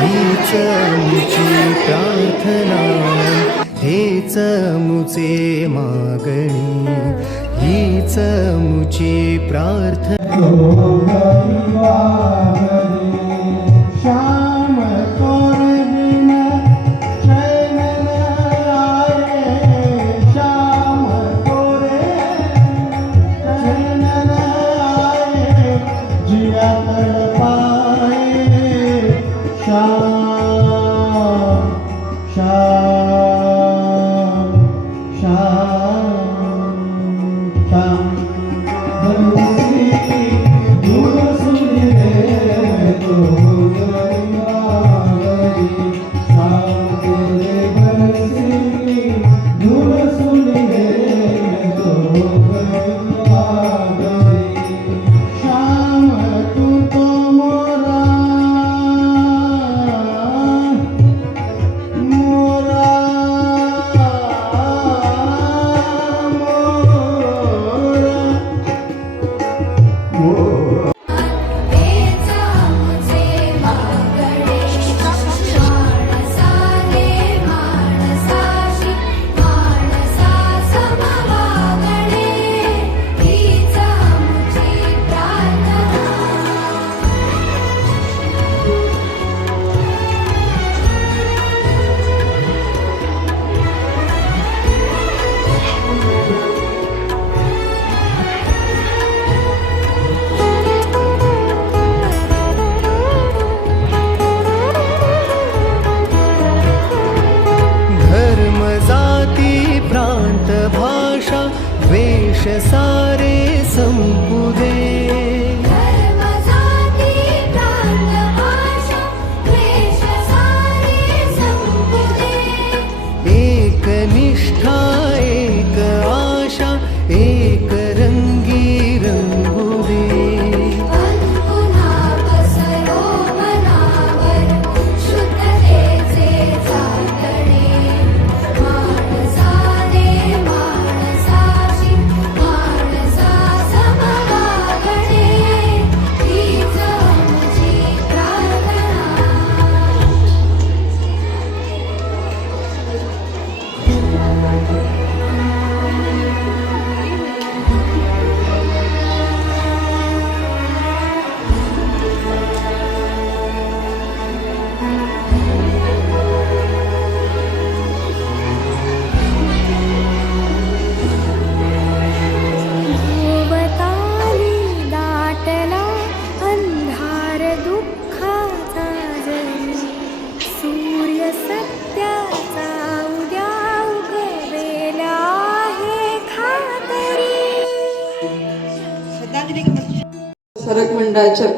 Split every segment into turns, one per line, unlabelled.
हीच मुची प्रार्थना. हेच मुचे मागणी. हीच मुची प्रार्थना.
Thank you.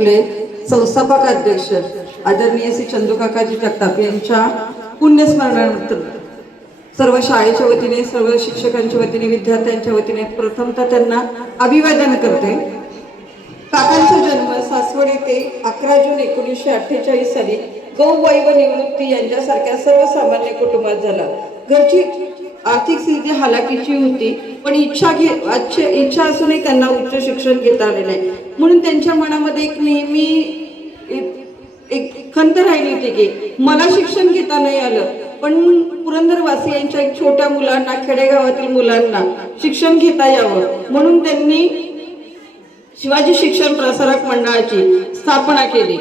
आपले संस्थापक अध्यक्ष आदरणीय श्री चंदूकाकाजी जगताप यांच्या पुण्यस्मरणानंतर सर्व शाळेच्या वतीने सर्व शिक्षकांच्या वतीने विद्यार्थ्यांच्या वतीने प्रथमतः त्यांना अभिवादन करते. काकांचा जन्म सासवड येथे अकरा जून एकोणीसशे अठ्ठेचाळीस साली गौबाई व निवृत्ती यांच्यासारख्या सर्वसामान्य कुटुंबात झाला. घरची आर्थिक स्थिती हालाकीची होती पण इच्छा घे इच्छा असूनही त्यांना उच्च शिक्षण घेता आले नाही म्हणून त्यांच्या मनामध्ये एक नेहमी एक- खंत राहिली होती की मला शिक्षण घेता नाही आलं. पण पुरंदरवासी यांच्या एक छोट्या मुलांना खेडेगावातील मुलांना शिक्षण घेता यावं. म्हणून त्यांनी शिवाजी शिक्षण प्रसारक मंडळाची स्थापना केली.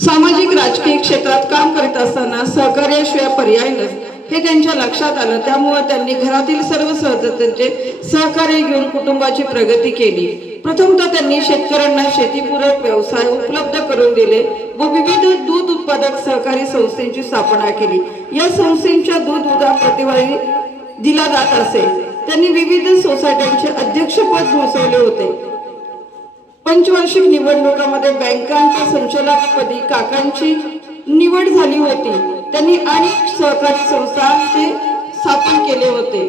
सामाजिक राजकीय क्षेत्रात काम करीत असताना सहकार्याशिवाय पर्याय नस हे त्यांच्या लक्षात आलं. त्यामुळे त्यांनी घरातील सर्व सदस्यांचे सहकार्य घेऊन कुटुंबाची प्रगती केली. प्रथमतः त्यांनी शेतकऱ्यांना शेतीपूरक व्यवसाय उपलब्ध करून दिले व विविध दूध उत्पादक सहकारी संस्थेची स्थापना केली. या संस्थेच्या दूध उदा प्रतिवारी दिला जात असे. त्यांनी विविध सोसायट्यांचे अध्यक्षपद भूषवले होते. पंचवार्षिक निवडणुकामध्ये बँकांच्या संचालकपदी काकांची निवड झाली होती. त्यांनी अनेक सहकारी संस्थांचे स्थापन केले होते.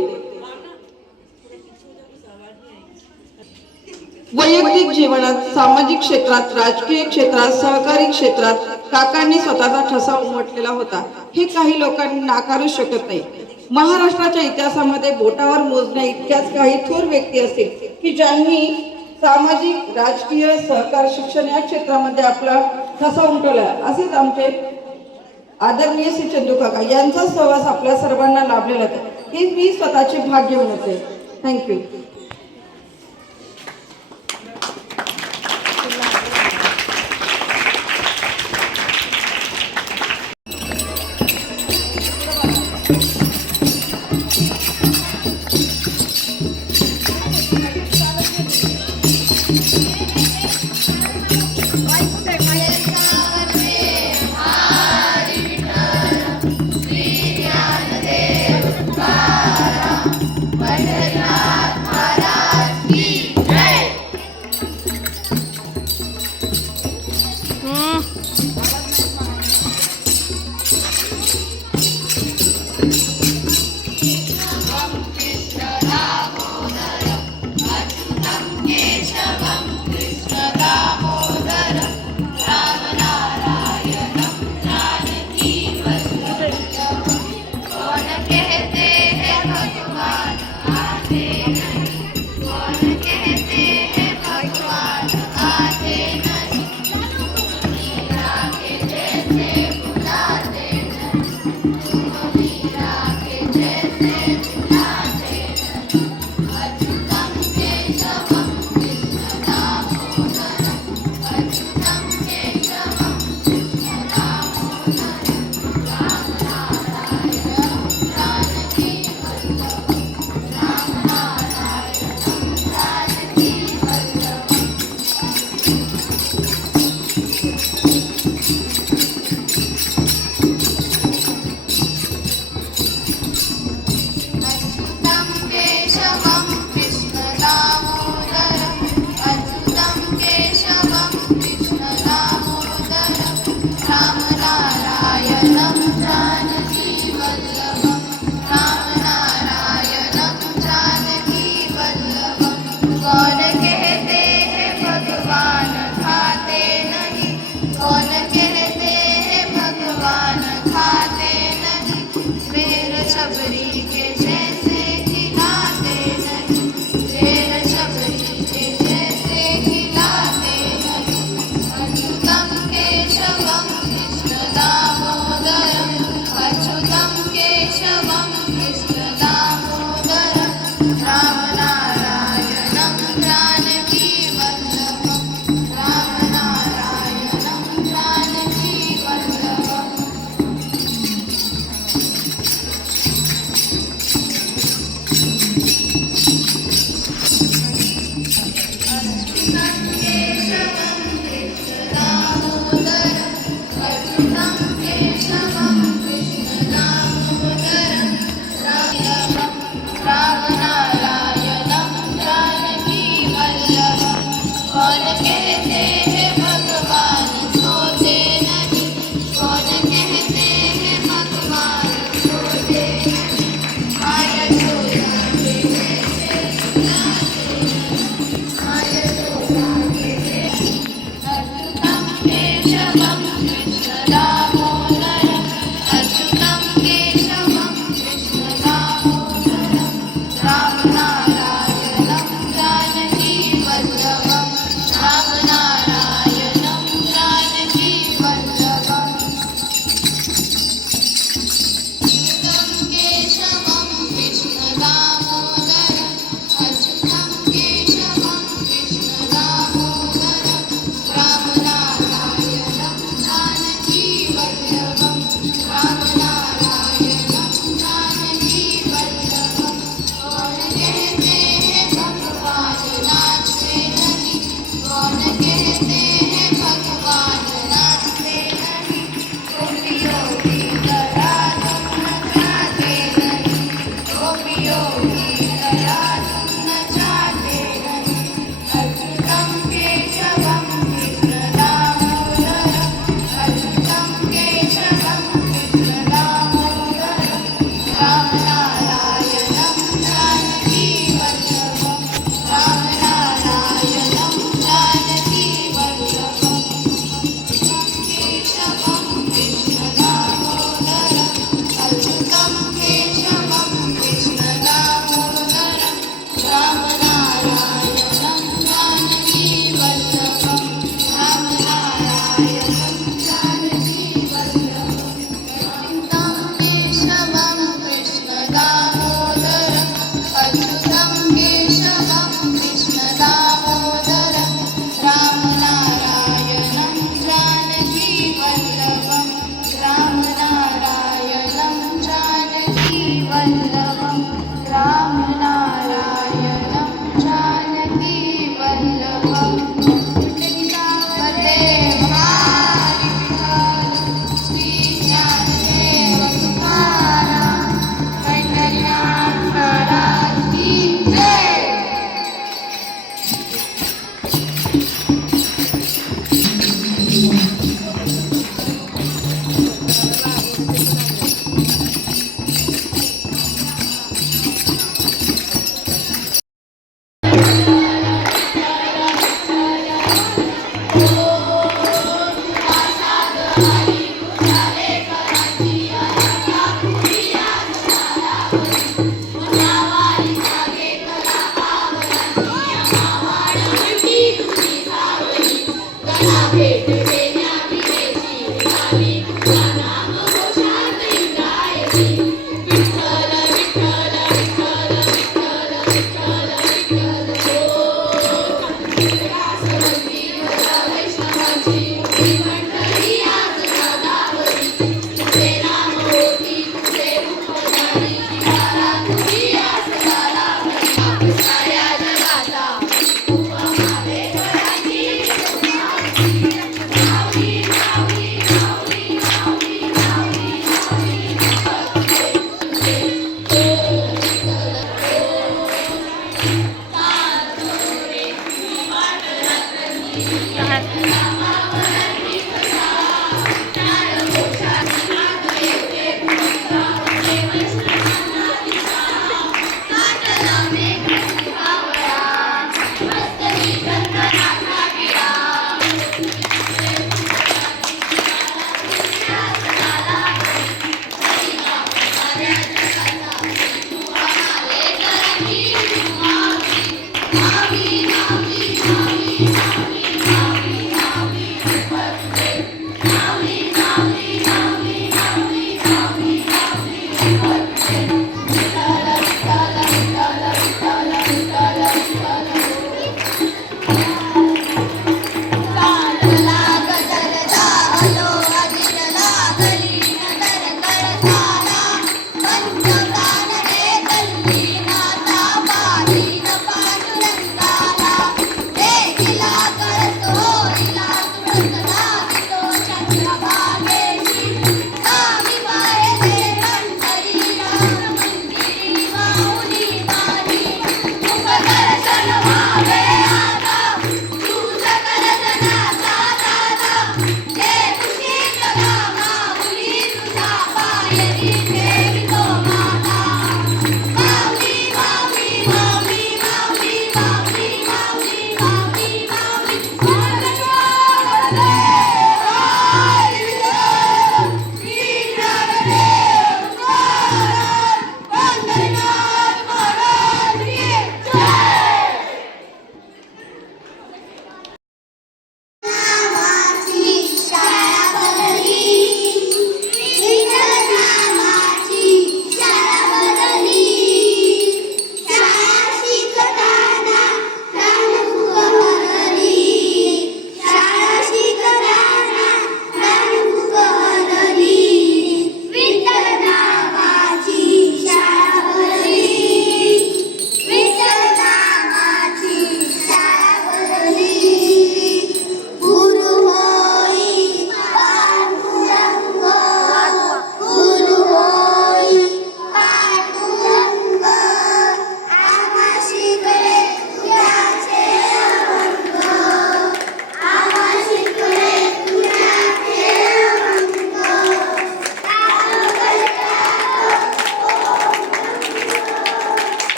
वैयक्तिक जीवनात सामाजिक क्षेत्रात राजकीय क्षेत्रात सहकारी क्षेत्रात काकांनी स्वतःचा ठसा उमटलेला होता. हे काही लोकांनी नाकारू शकत नाही.
महाराष्ट्राच्या इतिहासामध्ये बोटावर मोजण्या इतक्याच काही थोर व्यक्ती असतील की ज्यांनी सामाजिक राजकीय सहकार शिक्षण या क्षेत्रामध्ये आपला ठसा उमटवला. असेच आमचे आदरणीय श्री चंदूकाका यांचा सहवास आपल्या सर्वांना लाभलेला होता. ही मी स्वतःचे भाग्य म्हणते. थँक्यू